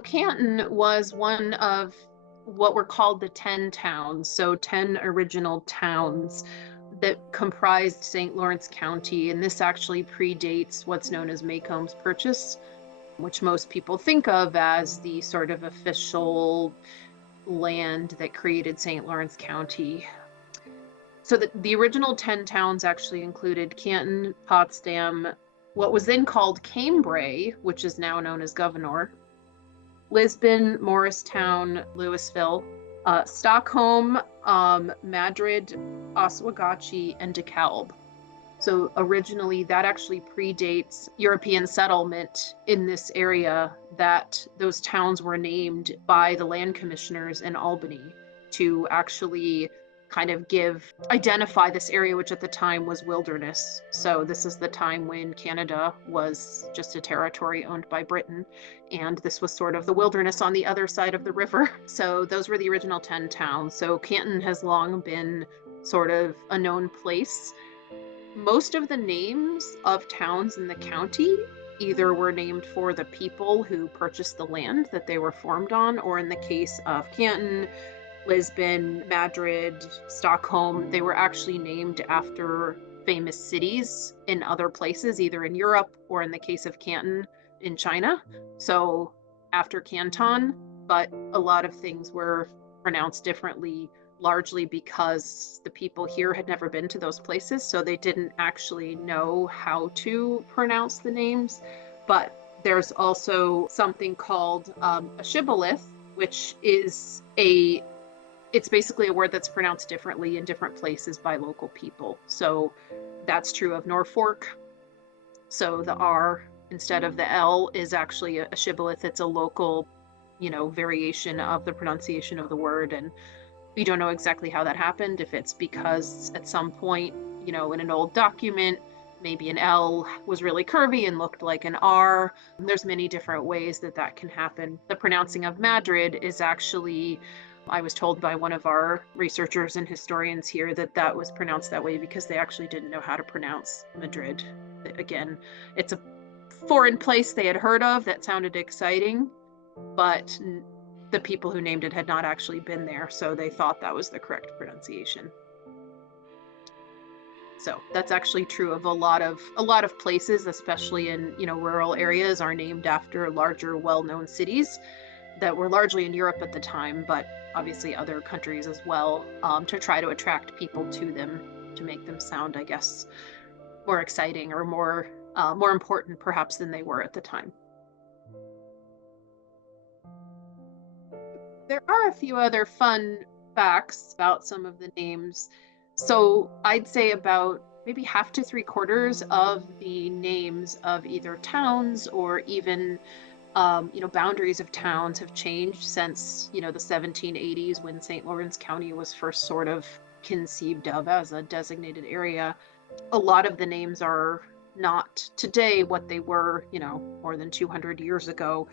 So Canton was one of what were called the 10 towns, so 10 original towns that comprised St. Lawrence County. And this actually predates what's known as Maycomb's Purchase, which most people think of as the sort of official land that created St. Lawrence County. So the original 10 towns actually included Canton, Potsdam, what was then called Cambrai, which is now known as Governor, Lisbon, Morristown, Louisville, Stockholm, Madrid, Oswegatchie, and DeKalb. So originally, that actually predates European settlement in this area, that those towns were named by the land commissioners in Albany to actually kind of identify this area, which at the time was wilderness. So this is the time when Canada was just a territory owned by Britain, and this was sort of the wilderness on the other side of the river. So those were the original 10 towns. So Canton has long been sort of a known place. Most of the names of towns in the county either were named for the people who purchased the land that they were formed on, or in the case of Canton, Lisbon, Madrid, Stockholm, they were actually named after famous cities in other places, either in Europe or in the case of Canton, in China. So after Canton, but a lot of things were pronounced differently, largely because the people here had never been to those places, so they didn't actually know how to pronounce the names. But there's also something called a shibboleth, which is it's basically a word that's pronounced differently in different places by local people. So that's true of Norfolk. So the R instead of the L is actually a shibboleth. It's a local, variation of the pronunciation of the word. And we don't know exactly how that happened, if it's because at some point, in an old document, maybe an L was really curvy and looked like an R. There's many different ways that can happen. The pronouncing of Madrid is actually, I was told by one of our researchers and historians here that was pronounced that way because they actually didn't know how to pronounce Madrid. Again, it's a foreign place they had heard of that sounded exciting, but the people who named it had not actually been there, so they thought that was the correct pronunciation. So that's actually true of a lot of places, especially in rural areas, are named after larger, well-known cities that were largely in Europe at the time, but obviously other countries as well, to try to attract people to them, to make them sound, I guess, more exciting or more important perhaps than they were at the time. There are a few other fun facts about some of the names. So I'd say about maybe half to 3/4 of the names of either towns or even boundaries of towns have changed since, the 1780s, when St. Lawrence County was first sort of conceived of as a designated area. A lot of the names are not today what they were, more than 200 years ago.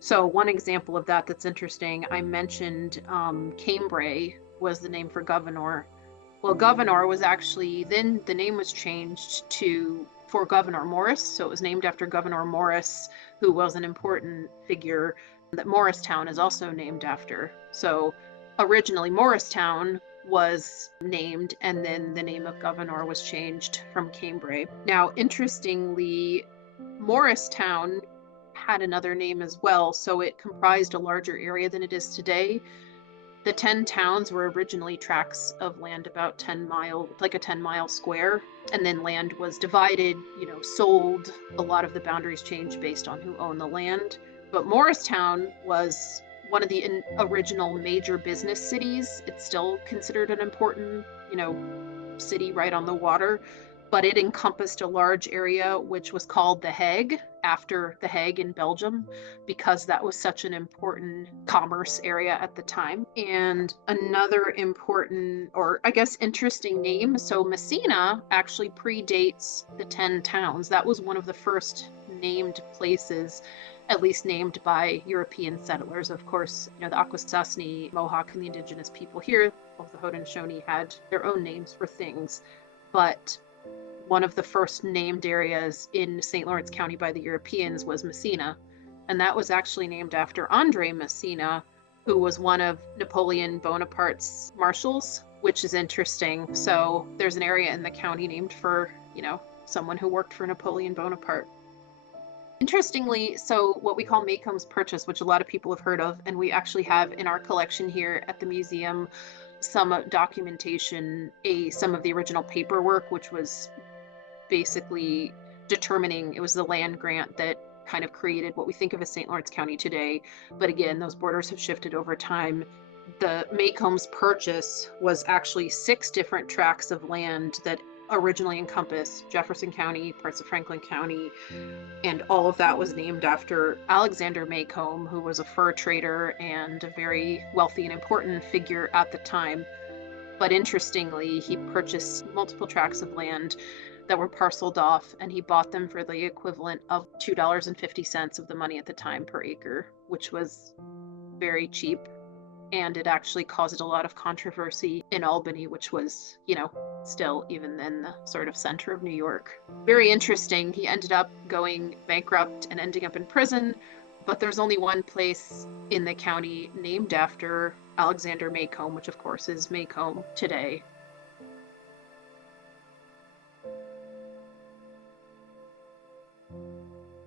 So one example of that that's interesting, I mentioned Cambrai was the name for Governor. Well, Governor was actually, then the name was changed for Gouverneur Morris. So it was named after Gouverneur Morris, who was an important figure that Morristown is also named after. So originally Morristown was named, and then the name of Gouverneur was changed from Cambrai. Now, interestingly, Morristown had another name as well, so it comprised a larger area than it is today. The 10 towns were originally tracts of land about 10 mile, like a 10-mile square, and then land was divided, sold. A lot of the boundaries changed based on who owned the land. But Morristown was one of the original major business cities. It's still considered an important, city right on the water, but it encompassed a large area which was called The Hague, after The Hague in Belgium, because that was such an important commerce area at the time. And another important, or I guess interesting name, so Messina actually predates the 10 towns. That was one of the first named places, at least named by European settlers. Of course, the Akwesasne, Mohawk, and the indigenous people here, both the Haudenosaunee, had their own names for things, but one of the first named areas in St. Lawrence County by the Europeans was Messina. and that was actually named after Andre Messina, who was one of Napoleon Bonaparte's marshals, which is interesting. So there's an area in the county named for, someone who worked for Napoleon Bonaparte. Interestingly, so what we call Maycomb's Purchase, which a lot of people have heard of, and we actually have in our collection here at the museum some documentation, some of the original paperwork, which was basically determining, it was the land grant that kind of created what we think of as St. Lawrence County today. But again, those borders have shifted over time. The Maycomb's Purchase was actually 6 different tracts of land that originally encompassed Jefferson County, parts of Franklin County, and all of that was named after Alexander Maycomb, who was a fur trader and a very wealthy and important figure at the time. But interestingly, he purchased multiple tracts of land that were parceled off, and he bought them for the equivalent of $2.50 of the money at the time per acre, which was very cheap. And it actually caused a lot of controversy in Albany, which was, still even then the sort of center of New York. Very interesting. He ended up going bankrupt and ending up in prison, but there's only one place in the county named after Alexander Maycomb, which of course is Maycomb today.